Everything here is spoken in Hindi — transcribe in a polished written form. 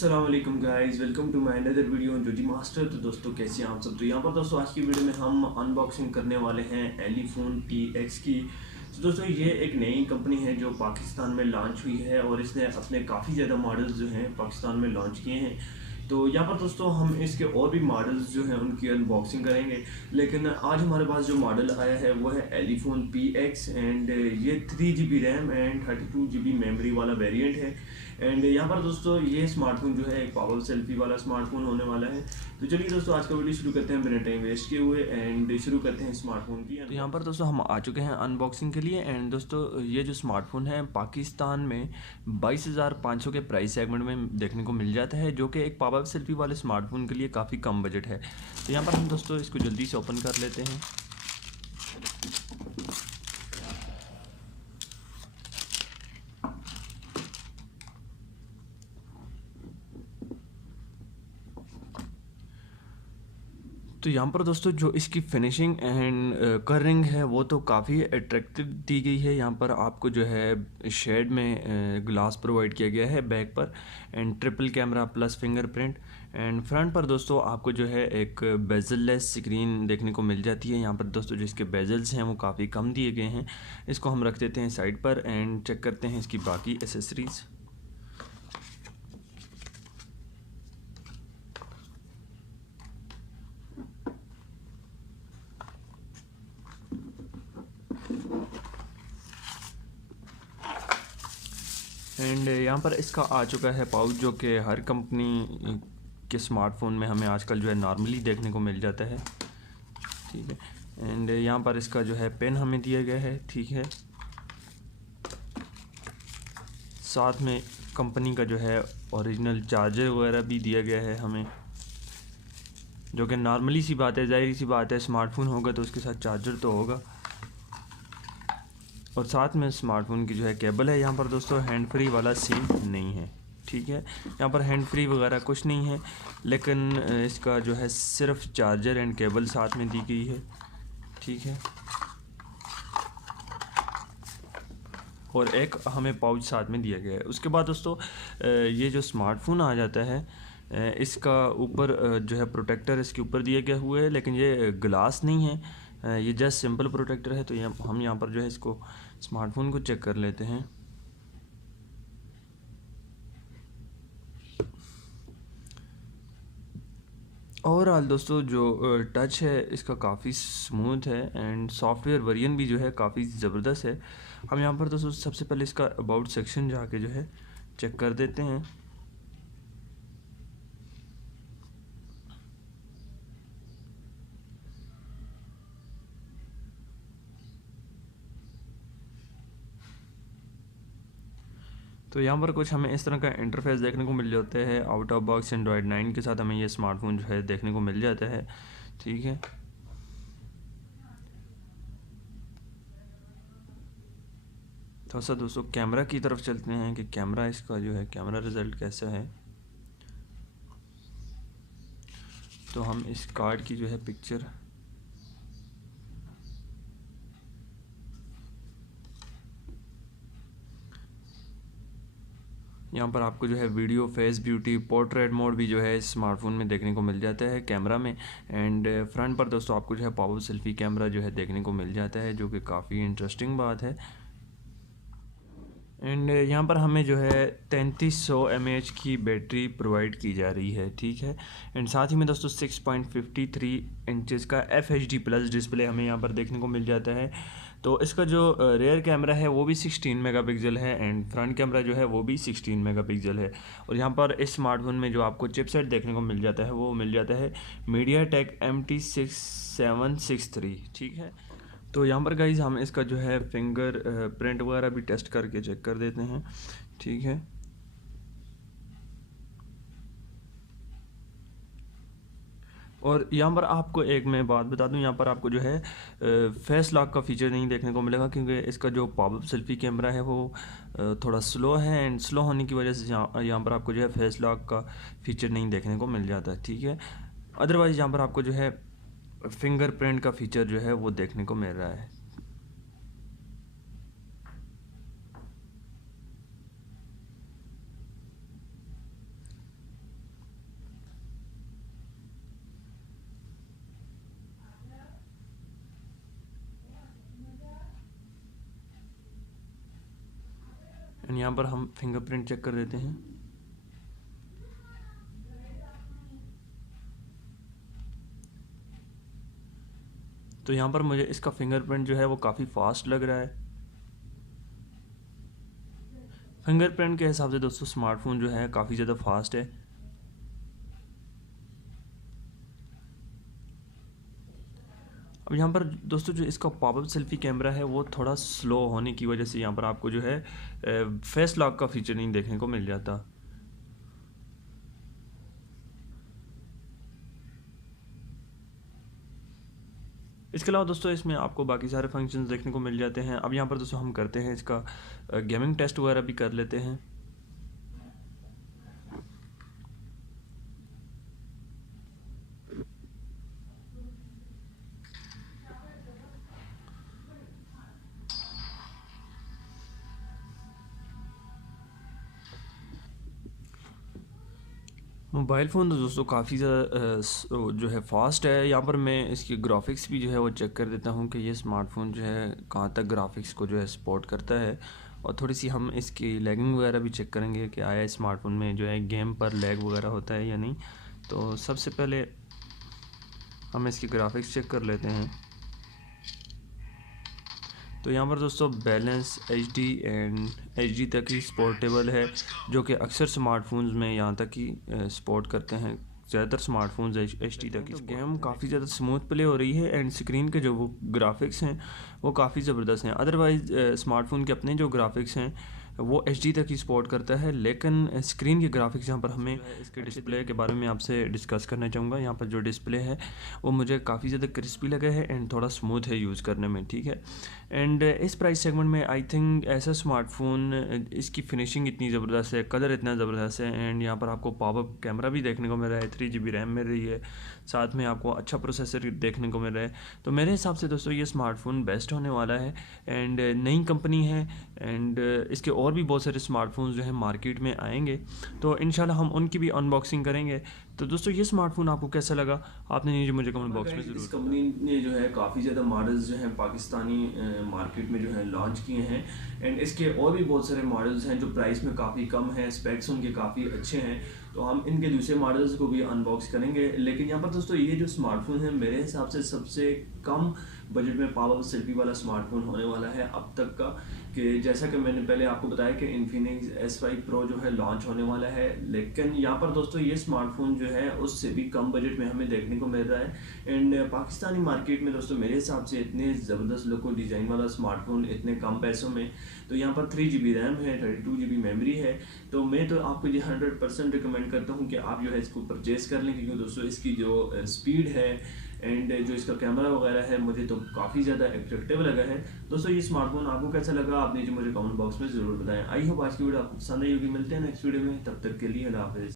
अस्सलाम वालेकुम guys, welcome to my another video on Jyoti master. तो दोस्तों कैसे हैं आप सब। तो यहाँ पर दोस्तों आज की वीडियो में हम अनबॉक्सिंग करने वाले हैं एलीफोन TX की। तो दोस्तों ये एक नई कंपनी है जो पाकिस्तान में लॉन्च हुई है और इसने अपने काफ़ी ज़्यादा मॉडल्स जो हैं पाकिस्तान में लॉन्च किए हैं। तो यहाँ पर दोस्तों हम इसके और भी मॉडल्स जो हैं उनकी अनबॉक्सिंग करेंगे, लेकिन आज हमारे पास जो मॉडल आया है वो है एलीफोन PX एंड ये 3 GB RAM and 32 GB memory वाला वेरिएंट है। एंड यहाँ पर दोस्तों ये स्मार्टफोन जो है एक पावर सेल्फी वाला स्मार्टफोन होने वाला है। तो चलिए दोस्तों आज का वीडियो शुरू करते हैं बिना टाइम वेस्ट किए हुए एंड शुरू करते हैं स्मार्टफोन की। तो यहाँ पर दोस्तों हम आ चुके हैं अनबॉक्सिंग के लिए। एंड दोस्तों ये जो स्मार्टफोन है पाकिस्तान में 22,500 के प्राइस सेगमेंट में देखने को मिल जाता है, जो कि एक पावर सेल्फी वाले स्मार्टफोन के लिए काफ़ी कम बजट है। तो यहाँ पर हम दोस्तों इसको जल्दी से ओपन कर लेते हैं। तो यहाँ पर दोस्तों जो इसकी फिनिशिंग एंड कलरिंग है वो तो काफ़ी अट्रैक्टिव दी गई है। यहाँ पर आपको जो है शेड में ग्लास प्रोवाइड किया गया है बैक पर, and triple camera plus fingerprint. And front पर दोस्तों आपको जो है एक बेजल-लेस स्क्रीन देखने को मिल जाती है। यहाँ पर दोस्तों जो इसके बेजल्स हैं वो काफ़ी कम दिए गए हैं। इसको हम रख देते हैं साइड पर एंड चेक करते हैं इसकी बाकी एसेसरीज़। एंड यहाँ पर इसका आ चुका है पाउच, जो कि हर कंपनी के स्मार्टफोन में हमें आजकल जो है नॉर्मली देखने को मिल जाता है। ठीक है। एंड यहाँ पर इसका जो है पेन हमें दिया गया है। ठीक है। साथ में कंपनी का जो है ओरिजिनल चार्जर वगैरह भी दिया गया है हमें, जो कि नॉर्मली सी बात है, जाहिर सी बात है, स्मार्टफोन होगा तो उसके साथ चार्जर तो होगा। और साथ में स्मार्टफोन की जो है केबल है। यहाँ पर दोस्तों हैंड फ्री वाला सीन नहीं है। ठीक है। यहाँ पर हैंड फ्री वगैरह कुछ नहीं है, लेकिन इसका जो है सिर्फ चार्जर एंड केबल साथ में दी गई है। ठीक है। और एक हमें पाउच साथ में दिया गया है। उसके बाद दोस्तों ये जो स्मार्टफोन आ जाता है इसका ऊपर जो है प्रोटेक्टर इसके ऊपर दिया गया हुआ है, लेकिन ये ग्लास नहीं है, ये जस्ट सिंपल प्रोटेक्टर है। तो ये हम यहाँ पर जो है इसको स्मार्टफोन को चेक कर लेते हैं। ओवरऑल दोस्तों जो टच है इसका काफ़ी स्मूथ है एंड सॉफ्टवेयर वर्जन भी जो है काफ़ी ज़बरदस्त है। हम यहाँ पर दोस्तों सबसे पहले इसका अबाउट सेक्शन जाके जो है चेक कर देते हैं। तो यहाँ पर कुछ हमें इस तरह का इंटरफेस देखने को मिल जाता है। आउट ऑफ बॉक्स एंड्रॉयड 9 के साथ हमें ये स्मार्टफोन जो है देखने को मिल जाता है। ठीक है। थोड़ा सा दोस्तों कैमरा की तरफ चलते हैं कि कैमरा इसका जो है कैमरा रिज़ल्ट कैसा है। तो हम इस कार्ड की जो है पिक्चर यहाँ पर आपको जो है video, face beauty, portrait mode भी जो है इस स्मार्टफोन में देखने को मिल जाता है कैमरा में। एंड फ्रंट पर दोस्तों आपको जो है पावर सेल्फी कैमरा जो है देखने को मिल जाता है, जो कि काफ़ी इंटरेस्टिंग बात है। एंड यहाँ पर हमें जो है 3300 mAh की बैटरी प्रोवाइड की जा रही है। ठीक है। एंड साथ ही में दोस्तों 6.53 इंचज़ का FHD प्लस डिस्प्ले हमें यहाँ पर देखने को मिल जाता है। तो इसका जो रेयर कैमरा है वो भी 16 मेगापिक्सल है एंड फ्रंट कैमरा जो है वो भी 16 मेगापिक्सल है। और यहाँ पर इस स्मार्टफोन में जो आपको चिपसेट देखने को मिल जाता है वो मिल जाता है MediaTek MT6763। ठीक है। तो यहाँ पर गाइज हम इसका जो है फिंगर प्रिंट वगैरह भी टेस्ट करके चेक कर देते हैं। ठीक है। और यहाँ पर आपको एक मैं बात बता दूँ, यहाँ पर आपको जो है फेस लॉक का फीचर नहीं देखने को मिलेगा, क्योंकि इसका जो पॉपअप सेल्फी कैमरा है वो थोड़ा स्लो है एंड स्लो होने की वजह से यहाँ पर आपको जो है फेस लॉक का फीचर नहीं देखने को मिल जाता है। ठीक है। अदरवाइज़ यहाँ पर आपको जो है फिंगरप्रिंट का फीचर जो है वो देखने को मिल रहा है। एंड यहाँ पर हम फिंगरप्रिंट चेक कर देते हैं। तो यहाँ पर मुझे इसका फिंगरप्रिंट जो है वो काफ़ी फास्ट लग रहा है। फिंगरप्रिंट के हिसाब से दोस्तों स्मार्टफोन जो है काफ़ी ज़्यादा फास्ट है। अब यहाँ पर दोस्तों जो इसका पॉपअप सेल्फी कैमरा है वो थोड़ा स्लो होने की वजह से यहाँ पर आपको जो है फेस लॉक का फीचर नहीं देखने को मिल जाता। इसके अलावा दोस्तों इसमें आपको बाकी सारे फंक्शंस देखने को मिल जाते हैं। अब यहाँ पर दोस्तों हम करते हैं इसका गेमिंग टेस्ट वगैरह भी कर लेते हैं। मोबाइल फ़ोन तो दोस्तों काफ़ी ज़्यादा जो है फ़ास्ट है। यहाँ पर मैं इसकी ग्राफिक्स भी जो है वो चेक कर देता हूँ कि ये स्मार्टफ़ोन जो है कहाँ तक ग्राफिक्स को जो है सपोर्ट करता है, और थोड़ी सी हम इसकी लैगिंग वगैरह भी चेक करेंगे कि आया स्मार्टफ़ोन में जो है गेम पर लैग वगैरह होता है या नहीं। तो सबसे पहले हम इसकी ग्राफिक्स चेक कर लेते हैं। तो यहाँ पर दोस्तों बैलेंस HD एंड HD तक ही सपोर्टेबल है, जो कि अक्सर स्मार्टफोन्स में यहाँ तक ही सपोर्ट करते हैं। ज़्यादातर स्मार्टफोन्स HD तक ही। गेम काफ़ी ज़्यादा स्मूथ प्ले हो रही है एंड स्क्रीन के जो वो ग्राफिक्स हैं वो काफ़ी ज़बरदस्त हैं। अदरवाइज़ स्मार्टफोन के अपने जो ग्राफिक्स हैं वो HD तक ही सपोर्ट करता है, लेकिन स्क्रीन के ग्राफिक्स यहाँ पर हमें इसके डिस्प्ले के बारे में आपसे डिस्कस करना चाहूँगा। यहाँ पर जो डिस्प्ले है वो मुझे काफ़ी ज़्यादा क्रिस्पी लगा है एंड थोड़ा स्मूथ है यूज़ करने में, ठीक है। एंड इस प्राइस सेगमेंट में आई थिंक ऐसा स्मार्टफोन, इसकी फिनिशिंग इतनी ज़बरदस्त है, कलर इतना ज़बरदस्त है, एंड यहाँ पर आपको पॉपअप कैमरा भी देखने को मिल रहा है, 3GB रैम मिल रही है, साथ में आपको अच्छा प्रोसेसर देखने को मिल रहा है। तो मेरे हिसाब से दोस्तों ये स्मार्टफोन बेस्ट होने वाला है एंड नई कंपनी है एंड इसके और भी बहुत सारे स्मार्टफोन्स जो हैं मार्केट में आएंगे, तो इंशाल्लाह हम उनकी भी अनबॉक्सिंग करेंगे। तो दोस्तों ये स्मार्टफोन आपको कैसा लगा आपने नीचे मुझे कमेंट बॉक्स में ज़रूर। इस कंपनी ने जो है काफ़ी ज़्यादा मॉडल्स जो हैं पाकिस्तानी मार्केट में जो है लॉन्च किए हैं एंड इसके और भी बहुत सारे मॉडल्स हैं जो प्राइस में काफ़ी कम है, स्पेक्स उनके काफ़ी अच्छे हैं। तो हम इनके दूसरे मॉडल्स को भी अनबॉक्स करेंगे। लेकिन यहाँ पर दोस्तों ये जो स्मार्टफोन है मेरे हिसाब से सबसे कम बजट में पावर सेल्फी वाला स्मार्टफोन होने वाला है अब तक का, कि जैसा कि मैंने पहले आपको बताया कि Infinix S5 Pro जो है लॉन्च होने वाला है, लेकिन यहाँ पर दोस्तों ये स्मार्टफोन जो है उससे भी कम बजट में हमें देखने को मिल रहा है। एंड पाकिस्तानी मार्केट में दोस्तों मेरे हिसाब से इतने ज़बरदस्त लोगो डिज़ाइन वाला स्मार्टफोन इतने कम पैसों में, तो यहाँ पर 3GB रैम है, 32GB मेमोरी है, तो मैं तो आपको ये 100% रिकमेंड करता हूँ कि आप जो है इसको परचेज़ कर लें, क्योंकि दोस्तों इसकी जो स्पीड है एंड जो इसका कैमरा वगैरह है मुझे तो काफ़ी ज़्यादा अट्रैक्टिव लगा है। दोस्तों ये स्मार्टफोन आपको कैसा लगा आप नीचे मुझे कमेंट बॉक्स में ज़रूर बताएं। आई होप आज की वीडियो आपको पसंद आई होगी। मिलते हैं नेक्स्ट वीडियो में, तब तक के लिए अल्लाह हाफ़िज़।